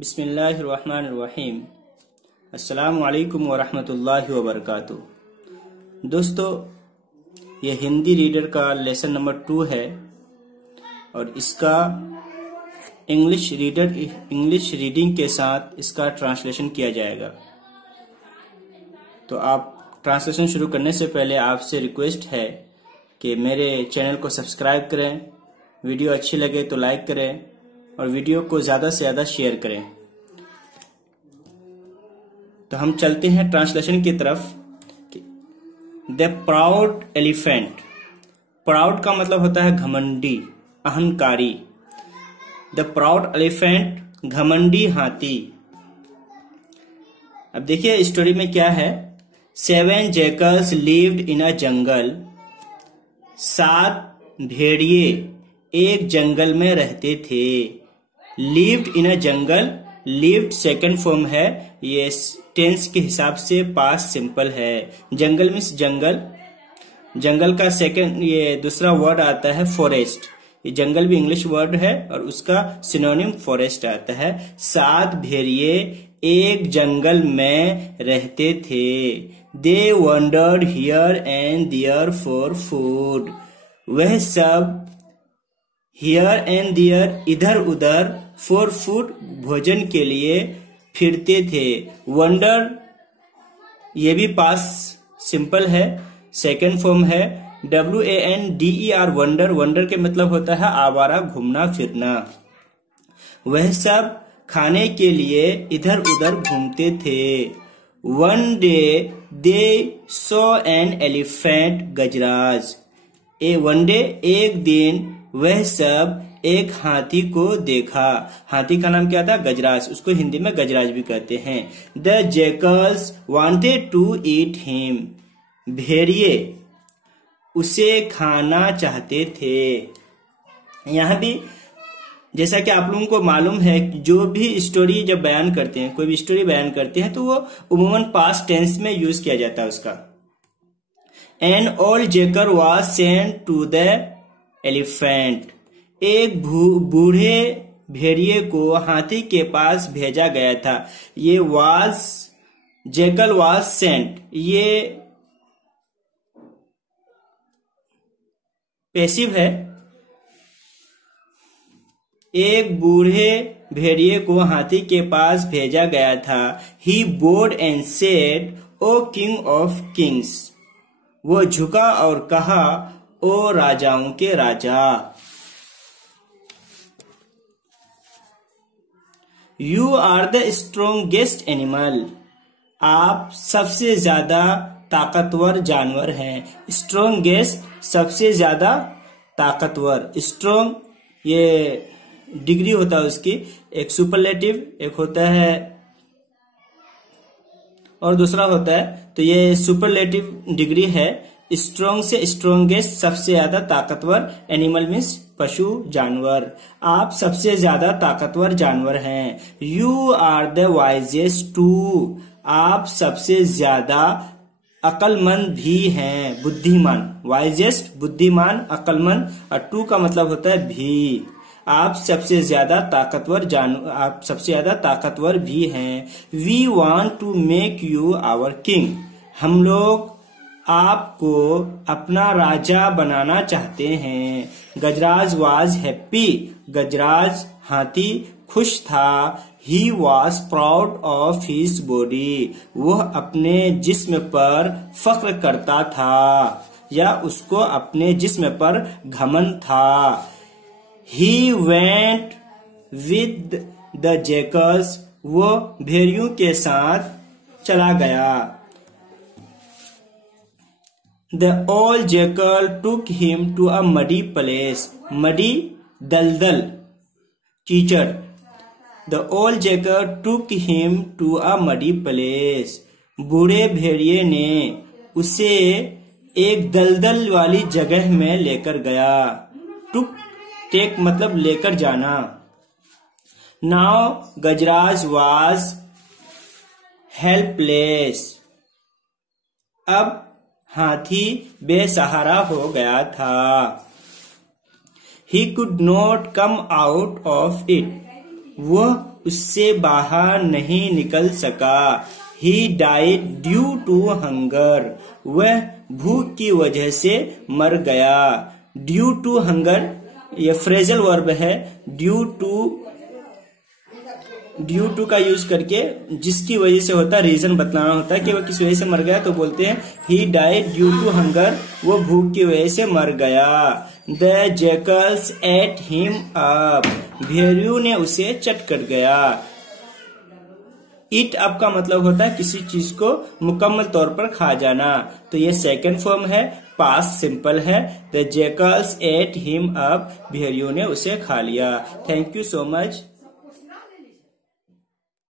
बिस्मिल्लाहिर्रहमानिर्रहीम। अस्सलामु अलैकुम वरहमतुल्लाहि वबरकातुहू। दोस्तों, यह हिंदी रीडर का लेसन नंबर 2 है और इसका इंग्लिश रीडिंग के साथ इसका ट्रांसलेशन किया जाएगा। तो आप ट्रांसलेशन शुरू करने से पहले आपसे रिक्वेस्ट है कि मेरे चैनल को सब्सक्राइब करें, वीडियो अच्छी लगे तो लाइक करें और वीडियो को ज्यादा से ज्यादा शेयर करें। तो हम चलते हैं ट्रांसलेशन की तरफ। The proud elephant. प्राउड का मतलब होता है घमंडी, अहंकारी। द प्राउड एलिफेंट, घमंडी हाथी। अब देखिए स्टोरी में क्या है। 7 जैकल्स लिव्ड इन अ जंगल। 7 भेड़िए एक जंगल में रहते थे। Lived in a jungle, lived second form है, ये टेंस के हिसाब से पास्ट सिंपल है। जंगल मीन्स जंगल। जंगल का सेकंड ये दूसरा वर्ड आता है फॉरेस्ट। ये जंगल भी इंग्लिश वर्ड है और उसका सिनोनिम फॉरेस्ट आता है। 7 भेड़िए एक जंगल में रहते थे। They wandered here and there for food. वह सब हियर एंड देयर, इधर उधर, फॉर फूड, भोजन के लिए फिरते थे। वंडर ये भी पास्ट सिंपल है, सेकंड फॉर्म है। WANDER, wonder. वंडर के मतलब होता है आवारा, घूमना फिरना। वह सब खाने के लिए इधर उधर घूमते थे। One day they saw an elephant, Gajraj. One day एक दिन वह सब एक हाथी को देखा। हाथी का नाम क्या था? गजराज। उसको हिंदी में गजराज भी कहते हैं। The jackals wanted to eat him. भेड़िए उसे खाना चाहते थे। यहाँ भी जैसा कि आप लोगों को मालूम है, जो भी स्टोरी जब बयान करते हैं, कोई भी स्टोरी बयान करते हैं, तो वो उम्मूमन पास्ट टेंस में यूज किया जाता है उसका। An old jackal was sent to the elephant. एक बूढ़े भेड़िए को हाथी के पास भेजा गया था। ये वाज, जैकल वाज सेंट, ये पैसिव है। एक बूढ़े भेड़िए को हाथी के पास भेजा गया था। He bowed and said, O king of kings. वो झुका और कहा, ओ राजाओं के राजा। You are the strongest animal. आप सबसे ज्यादा ताकतवर जानवर हैं। स्ट्रोंगेस्ट, सबसे ज्यादा ताकतवर। स्ट्रोंग ये डिग्री होता है उसकी, एक सुपरलेटिव, एक होता है और दूसरा होता है, तो ये सुपरलेटिव डिग्री है। स्ट्रोंग से स्ट्रोंगेस्ट, सबसे ज्यादा ताकतवर। एनिमल मीन्स पशु, जानवर। आप सबसे ज्यादा ताकतवर जानवर हैं। You are the wisest too. आप सबसे ज्यादा अक्लमंद भी हैं, बुद्धिमान। वाइजेस्ट बुद्धिमान, अक्लमंद, और टू का मतलब होता है भी। आप सबसे ज्यादा ताकतवर आप सबसे ज्यादा ताकतवर भी हैं। We want to make you our king. हम लोग आपको अपना राजा बनाना चाहते हैं। गजराज वाज हैप्पी। गजराज हाथी खुश था। He was proud of his body. वह अपने जिस्म पर फख्र करता था या उसको अपने जिस्म पर घमंड था। He went with the jackals. वो भेड़ियों के साथ चला गया। The old jackal took him to a muddy place. Muddy, दलदल, कीचड़। The old jackal took him to a muddy place. बूढ़े भेड़िए ने उसे एक दलदल वाली जगह में लेकर गया। Took, take मतलब लेकर जाना। Now Gajraj was helpless. अब हाथी बेसहारा हो गया था। He could not come out of it. वह उससे बाहर नहीं निकल सका। He died due to hunger. वह भूख की वजह से मर गया। Due to hunger यह फ्रेजल वर्ब है। ड्यू टू का यूज करके जिसकी वजह से होता है, रीजन बतलाना होता है कि वह किस वजह से मर गया, तो बोलते हैं he died due to hunger, वो भूख की वजह से मर गया। The jackals ate him up, भेड़ियों ने उसे चट कर गया। ईट अप का मतलब होता है किसी चीज को मुकम्मल तौर पर खा जाना, तो ये सेकंड फॉर्म है, पास्ट सिंपल है। The jackals ate him up, भेड़ियों ने उसे खा लिया। Thank you so much.